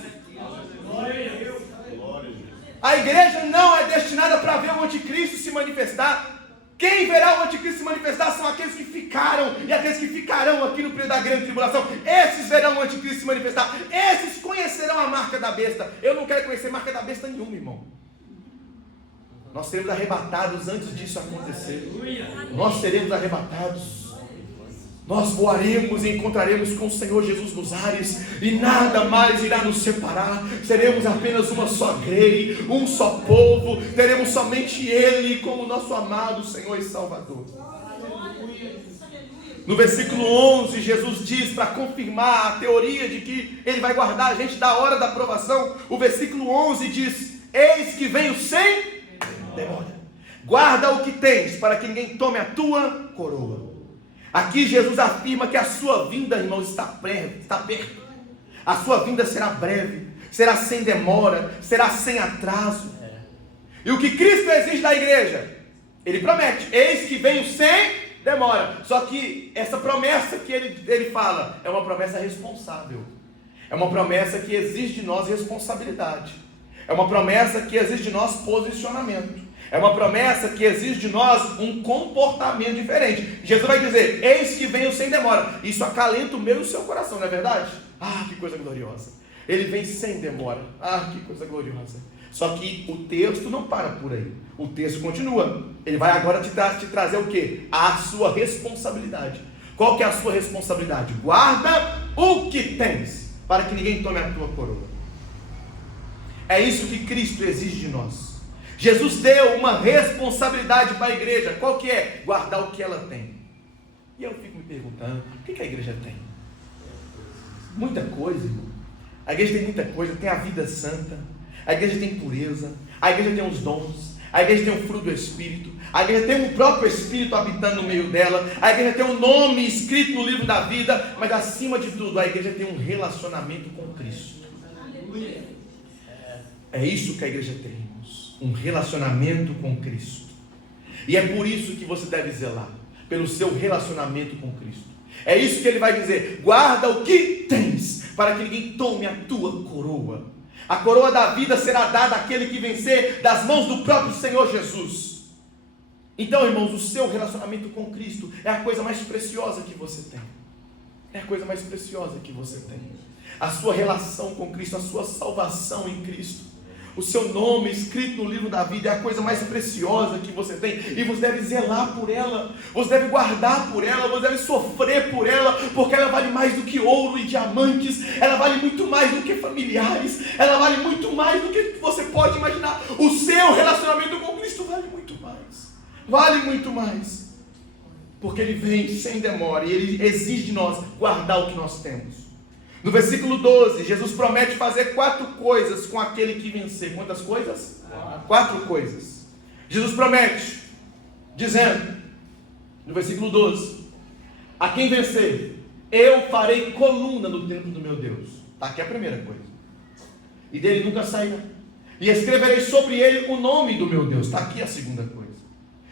A igreja não é destinada para ver o anticristo se manifestar. Quem verá o anticristo se manifestar são aqueles que ficaram e aqueles que ficarão aqui no período da grande tribulação. Esses verão o anticristo se manifestar. Esses conhecerão a marca da besta. Eu não quero conhecer marca da besta nenhuma, irmão. Nós seremos arrebatados antes disso acontecer. Nós seremos arrebatados. Nós voaremos e encontraremos com o Senhor Jesus nos ares, e nada mais irá nos separar. Seremos apenas uma só grei, um só povo. Teremos somente Ele como nosso amado Senhor e Salvador. No versículo 11, Jesus diz, para confirmar a teoria de que Ele vai guardar a gente da hora da provação, o versículo 11 diz: eis que venho sem demora. Guarda o que tens, para que ninguém tome a tua coroa. Aqui Jesus afirma que a sua vinda, irmãos, está perto. A sua vinda será breve, será sem demora, será sem atraso. E o que Cristo exige da igreja? Ele promete: eis que venho sem demora. Só que essa promessa que ele fala é uma promessa responsável. É uma promessa que exige de nós responsabilidade. É uma promessa que exige de nós posicionamento. É uma promessa que exige de nós um comportamento diferente. Jesus vai dizer: eis que venho sem demora. Isso acalenta o meu e o seu coração, não é verdade? Ah, que coisa gloriosa. Ele vem sem demora. Ah, que coisa gloriosa. Só que o texto não para por aí. O texto continua. Ele vai agora te trazer o quê? A sua responsabilidade. Qual que é a sua responsabilidade? Guarda o que tens, para que ninguém tome a tua coroa. É isso que Cristo exige de nós. Jesus deu uma responsabilidade para a igreja. Qual que é? Guardar o que ela tem. E eu fico me perguntando: o que a igreja tem? Muita coisa, irmão. A igreja tem muita coisa. Tem a vida santa, a igreja tem pureza, a igreja tem os dons, a igreja tem o fruto do Espírito, a igreja tem o próprio Espírito habitando no meio dela, a igreja tem um nome escrito no livro da vida. Mas acima de tudo, a igreja tem um relacionamento com Cristo. É isso que a igreja tem, irmãos. Um relacionamento com Cristo. E é por isso que você deve zelar pelo seu relacionamento com Cristo. É isso que ele vai dizer: guarda o que tens, para que ninguém tome a tua coroa. A coroa da vida será dada àquele que vencer, das mãos do próprio Senhor Jesus. Então, irmãos, o seu relacionamento com Cristo é a coisa mais preciosa que você tem. É a coisa mais preciosa que você tem. A sua relação com Cristo, a sua salvação em Cristo, o seu nome escrito no livro da vida é a coisa mais preciosa que você tem. E você deve zelar por ela, você deve guardar por ela, você deve sofrer por ela, porque ela vale mais do que ouro e diamantes. Ela vale muito mais do que familiares. Ela vale muito mais do que você pode imaginar. O seu relacionamento com Cristo vale muito mais. Vale muito mais. Porque Ele vem sem demora e Ele exige de nós guardar o que nós temos. No versículo 12, Jesus promete fazer 4 coisas com aquele que vencer. Quantas coisas? 4 coisas. Jesus promete, dizendo, no versículo 12, a quem vencer, eu farei coluna no templo do meu Deus. Está aqui a primeira coisa. E dele nunca sairá. E escreverei sobre ele o nome do meu Deus. Está aqui a segunda coisa.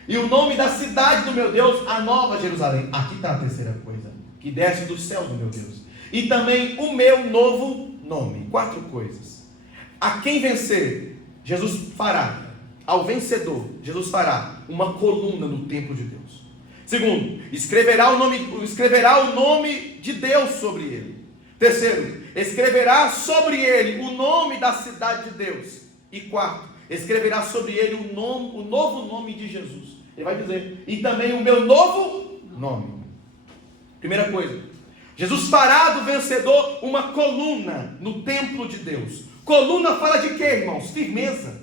E o nome da cidade do meu Deus, a Nova Jerusalém. Aqui está a terceira coisa, que desce do céu do meu Deus. E também o meu novo nome. 4 coisas. A quem vencer, Jesus fará. Ao vencedor, Jesus fará uma coluna no templo de Deus. Segundo, escreverá o nome de Deus sobre ele. Terceiro, escreverá sobre ele o nome da cidade de Deus. E quarto, escreverá sobre ele o novo nome de Jesus. Ele vai dizer, e também o meu novo nome. Primeira coisa, Jesus fará do vencedor uma coluna no templo de Deus. Coluna fala de quê, irmãos? Firmeza.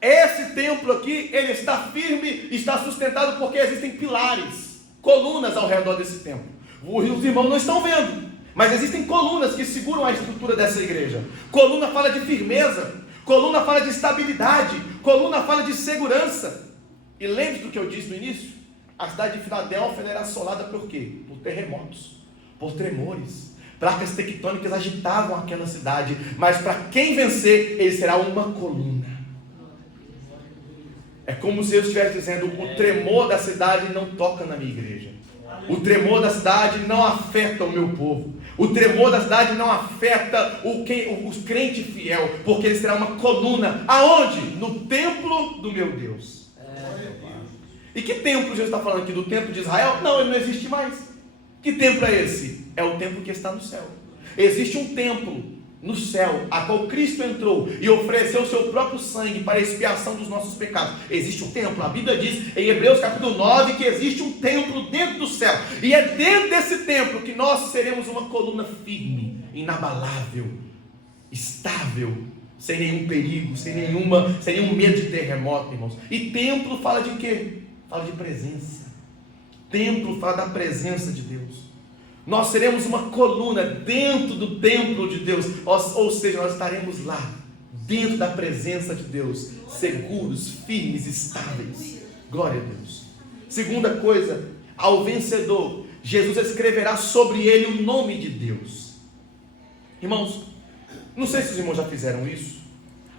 Esse templo aqui, ele está firme, está sustentado porque existem pilares, colunas ao redor desse templo. Os irmãos não estão vendo, mas existem colunas que seguram a estrutura dessa igreja. Coluna fala de firmeza, coluna fala de estabilidade, coluna fala de segurança. E lembre-se do que eu disse no início, a cidade de Filadélfia era assolada por quê? Por terremotos, por tremores. Placas tectônicas agitavam aquela cidade, mas para quem vencer, ele será uma coluna. É como se eu estivesse dizendo, o tremor da cidade não toca na minha igreja. O tremor da cidade não afeta o meu povo. O tremor da cidade não afeta o crente fiel, porque ele será uma coluna. Aonde? No templo do meu Deus. E que templo Jesus está falando aqui? Do templo de Israel? Não, ele não existe mais. Que templo é esse? É o templo que está no céu. Existe um templo no céu, a qual Cristo entrou e ofereceu o seu próprio sangue para a expiação dos nossos pecados. Existe um templo, a Bíblia diz em Hebreus capítulo 9 que existe um templo dentro do céu, e é dentro desse templo que nós seremos uma coluna firme, inabalável, estável, sem nenhum perigo, sem nenhum medo de terremoto, irmãos. E templo fala de quê? Fala de presença. Templo fala da presença de Deus. Nós seremos uma coluna dentro do templo de Deus, ou seja, nós estaremos lá, dentro da presença de Deus, seguros, firmes, estáveis. Glória a Deus. Segunda coisa, ao vencedor, Jesus escreverá sobre ele o nome de Deus. Irmãos, não sei se os irmãos já fizeram isso,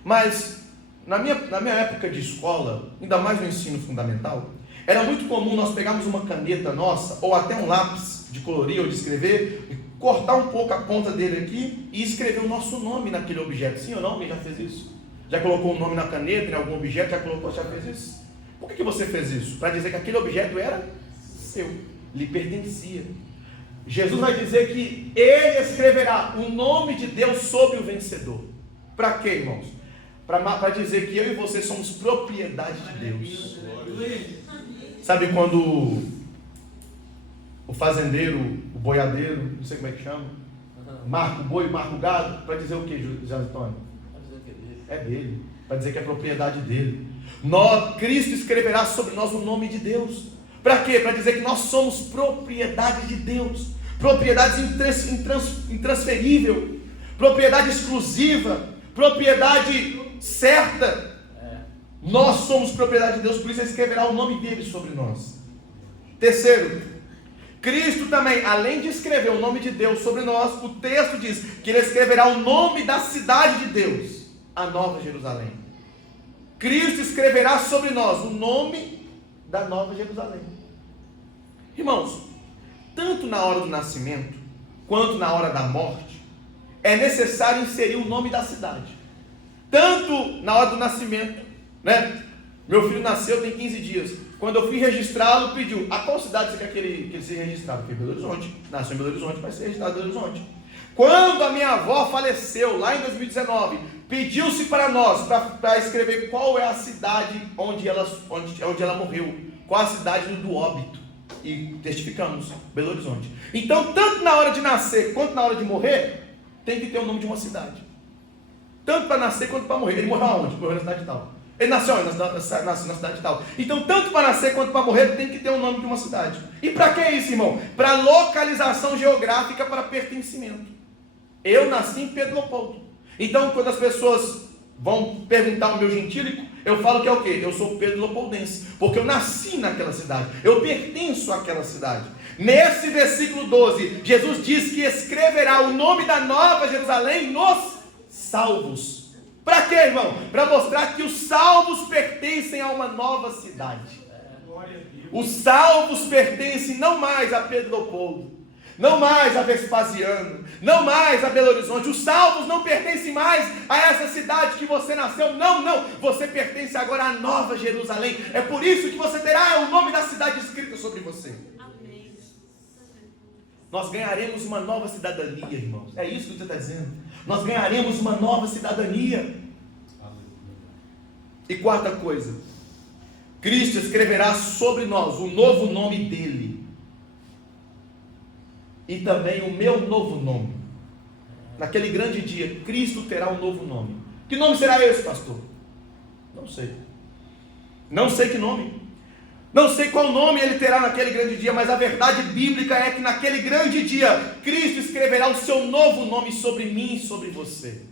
mas na minha época de escola, ainda mais no ensino fundamental, era muito comum nós pegarmos uma caneta nossa, ou até um lápis, de colorir ou de escrever, cortar um pouco a ponta dele aqui e escrever o nosso nome naquele objeto. Sim ou não? Alguém já fez isso? Já colocou o nome na caneta, em algum objeto? Já fez isso? Por que você fez isso? Para dizer que aquele objeto era seu, lhe pertencia. Jesus vai dizer que ele escreverá o nome de Deus sobre o vencedor. Para quê, irmãos? Para dizer que eu e você somos propriedade de Deus. Sabe quando o fazendeiro, o boiadeiro, não sei como é que chama, marca o boi, marca o gado, para dizer o que, José Antônio? É dele, para dizer que é propriedade dele. Cristo escreverá sobre nós o nome de Deus. Para quê? Para dizer que nós somos propriedade de Deus, propriedade intransferível, propriedade exclusiva, propriedade certa. Nós somos propriedade de Deus, por isso ele escreverá o nome dele sobre nós. Terceiro, Cristo também, além de escrever o nome de Deus sobre nós, o texto diz que ele escreverá o nome da cidade de Deus, a Nova Jerusalém. Cristo escreverá sobre nós o nome da Nova Jerusalém. Irmãos, tanto na hora do nascimento, quanto na hora da morte, é necessário inserir o nome da cidade. Tanto na hora do nascimento, né? Meu filho nasceu tem 15 dias. Quando eu fui registrá-lo, pediu, a qual cidade você quer que ele seja registrado? Foi em Belo Horizonte. Nasceu em Belo Horizonte, vai ser registrado em Belo Horizonte. Quando a minha avó faleceu, lá em 2019, pediu-se para nós, para escrever qual é a cidade onde ela morreu, qual a cidade do óbito. E testificamos, Belo Horizonte. Então, tanto na hora de nascer, quanto na hora de morrer, tem que ter o nome de uma cidade. Tanto para nascer, quanto para morrer. Ele morreu aonde? Morreu na cidade tal. Ele nasceu na cidade tal. Então, tanto para nascer quanto para morrer, tem que ter o nome de uma cidade. E para que isso, irmão? Para localização geográfica, para pertencimento. Eu nasci em Pedro Leopoldo. Então, quando as pessoas vão perguntar o meu gentílico, eu falo que é o quê? Eu sou Pedro Leopoldense, porque eu nasci naquela cidade, eu pertenço àquela cidade. Nesse versículo 12, Jesus diz que escreverá o nome da Nova Jerusalém nos salvos. Para quê, irmão? Para mostrar que os salvos pertencem a uma nova cidade. Os salvos pertencem não mais a Pedro Leopoldo, não mais a Vespasiano, não mais a Belo Horizonte. Os salvos não pertencem mais a essa cidade que você nasceu. Não, você pertence agora à Nova Jerusalém. É por isso que você terá o nome da cidade escrito sobre você. Amém. Nós ganharemos uma nova cidadania, irmãos. É isso que você está dizendo. Nós ganharemos uma nova cidadania. E quarta coisa, Cristo escreverá sobre nós o novo nome dele. E também o meu novo nome. Naquele grande dia, Cristo terá um novo nome. Que nome será esse, pastor? Não sei. Não sei que nome. Não sei qual nome ele terá naquele grande dia, mas a verdade bíblica é que naquele grande dia, Cristo escreverá o seu novo nome sobre mim e sobre você.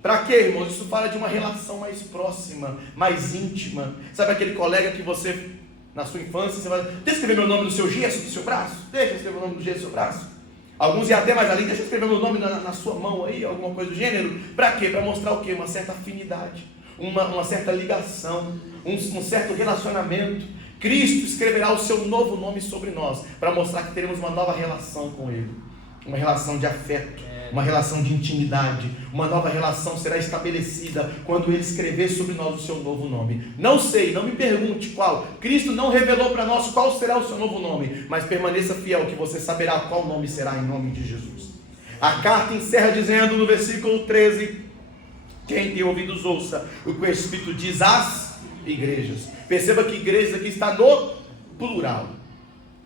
Para quê, irmãos? Isso fala de uma relação mais próxima, mais íntima. Sabe aquele colega que você, na sua infância, você vai, deixa eu escrever meu nome no seu gesso do seu braço? Deixa eu escrever o nome do gesso do seu braço. Alguns iam até mais além, deixa eu escrever meu nome na sua mão aí, alguma coisa do gênero. Para quê? Para mostrar o quê? Uma certa afinidade, uma certa ligação, um certo relacionamento. Cristo escreverá o seu novo nome sobre nós, para mostrar que teremos uma nova relação com Ele, uma relação de afeto, uma relação de intimidade. Uma nova relação será estabelecida quando Ele escrever sobre nós o seu novo nome. Não sei, não me pergunte qual. Cristo não revelou para nós qual será o seu novo nome, mas permaneça fiel que você saberá qual nome será em nome de Jesus. A carta encerra dizendo no versículo 13: quem tem ouvidos ouça o que o Espírito diz às igrejas. Perceba que igrejas aqui está no plural.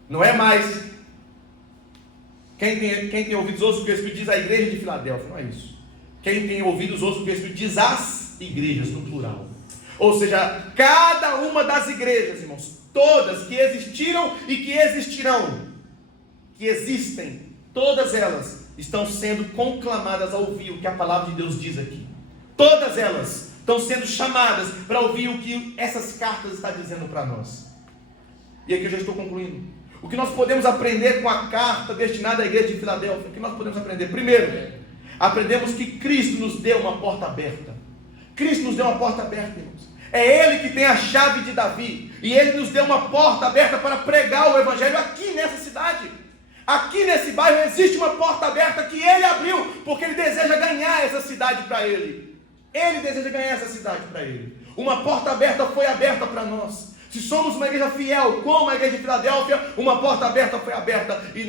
Não é mais quem tem ouvidos ouça o que o Espírito diz à igreja de Filadélfia. Não é isso. Quem tem ouvidos ouça o que o Espírito diz às igrejas, no plural. Ou seja, cada uma das igrejas, irmãos, todas que existiram e que existirão, que existem, todas elas estão sendo conclamadas a ouvir o que a palavra de Deus diz aqui. Todas elas estão sendo chamadas para ouvir o que essas cartas estão dizendo para nós. E aqui eu já estou concluindo. O que nós podemos aprender com a carta destinada à igreja de Filadélfia? O que nós podemos aprender? Primeiro, aprendemos que Cristo nos deu uma porta aberta. Cristo nos deu uma porta aberta, irmãos. É Ele que tem a chave de Davi. E Ele nos deu uma porta aberta para pregar o Evangelho aqui nessa cidade. Aqui nesse bairro existe uma porta aberta que Ele abriu, porque Ele deseja ganhar essa cidade para Ele. Ele deseja ganhar essa cidade para Ele. Uma porta aberta foi aberta para nós. Se somos uma igreja fiel, como a igreja de Filadélfia, uma porta aberta foi aberta e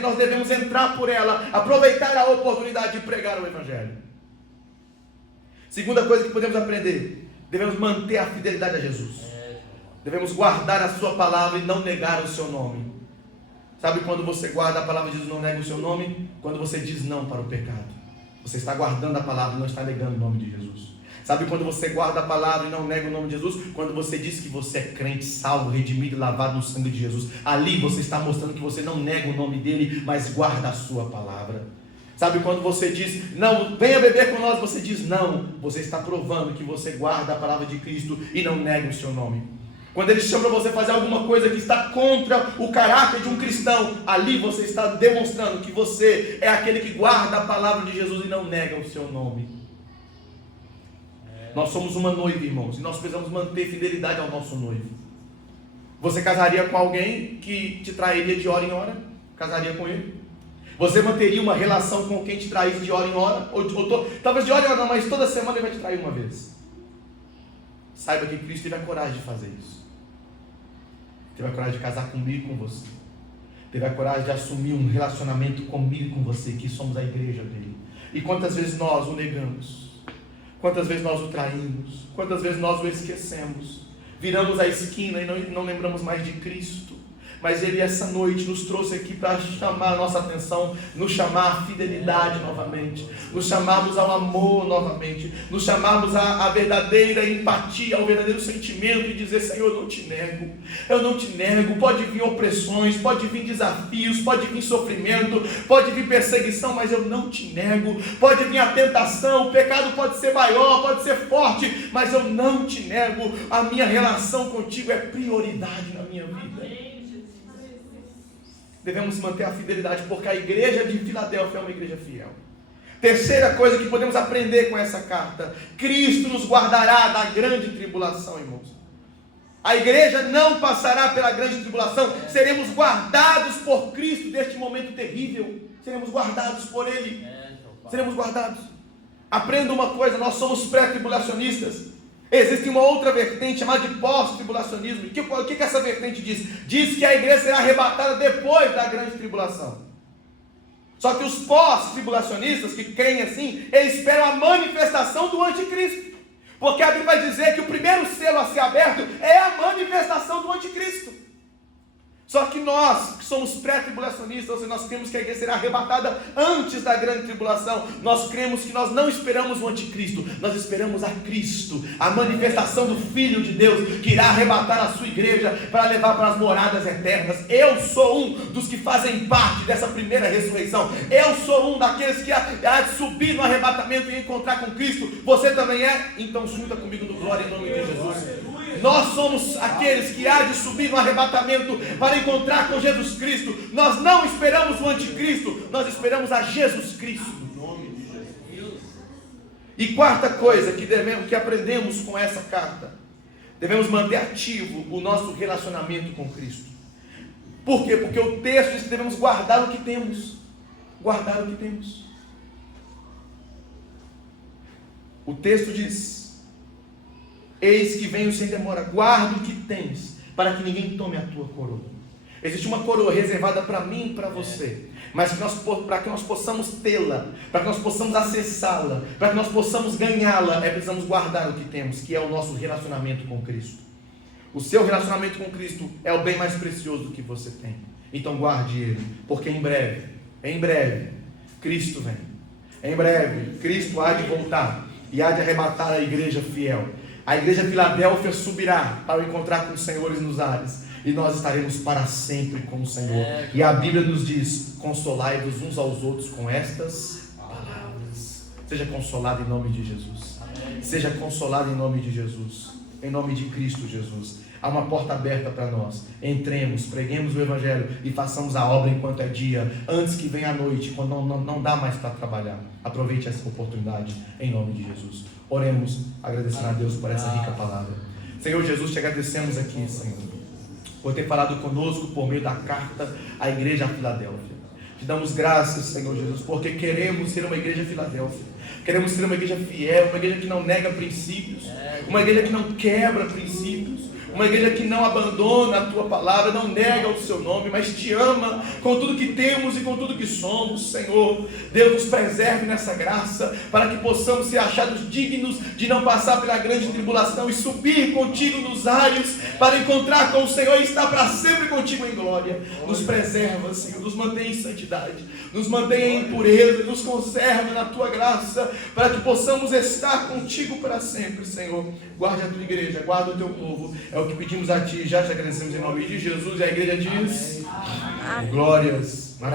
nós devemos entrar por ela, aproveitar a oportunidade de pregar o Evangelho. Segunda coisa que podemos aprender: devemos manter a fidelidade a Jesus. Devemos guardar a sua palavra e não negar o seu nome. Sabe quando você guarda a palavra de Jesus e não nega o seu nome? Quando você diz não para o pecado. Você está guardando a palavra e não está negando o nome de Jesus. Sabe quando você guarda a palavra e não nega o nome de Jesus? Quando você diz que você é crente, salvo, redimido e lavado no sangue de Jesus. Ali você está mostrando que você não nega o nome dele, mas guarda a sua palavra. Sabe quando você diz, não, venha beber com nós, você diz não. Você está provando que você guarda a palavra de Cristo e não nega o seu nome. Quando ele chama você fazer alguma coisa que está contra o caráter de um cristão, ali você está demonstrando que você é aquele que guarda a palavra de Jesus e não nega o seu nome. Nós somos uma noiva, irmãos, e nós precisamos manter fidelidade ao nosso noivo. Você casaria com alguém que te trairia de hora em hora? Casaria com ele? Você manteria uma relação com quem te traísse de hora em hora? Talvez de hora em hora não, mas toda semana ele vai te trair uma vez. Saiba que Cristo teve a coragem de fazer isso. Teve a coragem de casar comigo e com você. Teve a coragem de assumir um relacionamento comigo e com você, que somos a igreja dele. E quantas vezes nós o negamos? Quantas vezes nós o traímos? Quantas vezes nós o esquecemos? Viramos a esquina e não lembramos mais de Cristo. Mas Ele essa noite nos trouxe aqui para chamar a nossa atenção, nos chamar à fidelidade novamente, nos chamarmos ao amor novamente, nos chamarmos à verdadeira empatia, ao verdadeiro sentimento e dizer: Senhor, eu não te nego, pode vir opressões, pode vir desafios, pode vir sofrimento, pode vir perseguição, mas eu não te nego, pode vir a tentação, o pecado pode ser maior, pode ser forte, mas eu não te nego, a minha relação contigo é prioridade na minha vida. Devemos manter a fidelidade, porque a igreja de Filadélfia é uma igreja fiel. Terceira coisa que podemos aprender com essa carta: Cristo nos guardará da grande tribulação, irmãos. A igreja não passará pela grande tribulação, seremos guardados por Cristo deste momento terrível, seremos guardados por Ele, seremos guardados. Aprenda uma coisa: nós somos pré-tribulacionistas. Existe uma outra vertente chamada de pós-tribulacionismo. O que essa vertente diz? Diz que a igreja será arrebatada depois da grande tribulação. Só que os pós-tribulacionistas que creem assim, eles esperam a manifestação do anticristo. Porque a Bíblia vai dizer que o primeiro selo a ser aberto é a manifestação do anticristo. Só que nós, que somos pré-tribulacionistas, ou seja, nós cremos que a igreja será arrebatada antes da grande tribulação. Nós cremos que nós não esperamos o anticristo, nós esperamos a Cristo, a manifestação do Filho de Deus, que irá arrebatar a sua igreja para levar para as moradas eternas. Eu sou um dos que fazem parte dessa primeira ressurreição. Eu sou um daqueles que há de subir no arrebatamento e encontrar com Cristo. Você também é? Então junta comigo no glória em nome de Jesus. Nós somos aqueles que há de subir no arrebatamento para encontrar com Jesus Cristo. Nós não esperamos o anticristo, nós esperamos a Jesus Cristo. E quarta coisa que aprendemos com essa carta: devemos manter ativo o nosso relacionamento com Cristo. Por quê? Porque o texto diz que devemos guardar o que temos. Guardar o que temos. O texto diz: eis que venho sem demora, guarda o que tens, para que ninguém tome a tua coroa. Existe uma coroa reservada para mim e para você, mas para que nós possamos tê-la, para que nós possamos acessá-la, para que nós possamos ganhá-la, precisamos guardar o que temos, que é o nosso relacionamento com Cristo. O seu relacionamento com Cristo é o bem mais precioso que você tem. Então guarde ele, porque em breve, Cristo vem. Em breve, Cristo há de voltar e há de arrebatar a igreja fiel. A igreja de Filadélfia subirá para encontrar com os senhores nos ares, e nós estaremos para sempre com o Senhor. E a Bíblia nos diz: consolai-vos uns aos outros com estas palavras. Seja consolado em nome de Jesus. Seja consolado em nome de Jesus. Em nome de Cristo Jesus. Há uma porta aberta para nós. Entremos, preguemos o Evangelho e façamos a obra enquanto é dia, antes que venha a noite, quando não dá mais para trabalhar. Aproveite essa oportunidade em nome de Jesus. Oremos, agradecendo a Deus por essa rica palavra. Senhor Jesus, te agradecemos aqui, Senhor, por ter falado conosco por meio da carta à igreja de Filadélfia. Te damos graças, Senhor Jesus, porque queremos ser uma igreja Filadélfia. Queremos ser uma igreja fiel, uma igreja que não nega princípios, uma igreja que não quebra princípios, uma igreja que não abandona a tua palavra, não nega o seu nome, mas te ama com tudo que temos e com tudo que somos, Senhor. Deus, nos preserve nessa graça, para que possamos ser achados dignos de não passar pela grande tribulação e subir contigo nos ares, para encontrar com o Senhor e estar para sempre contigo em glória. Nos preserva, Senhor, nos mantém em santidade, nos mantém em pureza, nos conserva na tua graça, para que possamos estar contigo para sempre, Senhor. Guarde a tua igreja, guarda o teu povo. É o que pedimos a ti, já te agradecemos em nome de Jesus. E a igreja diz: amém. Glórias.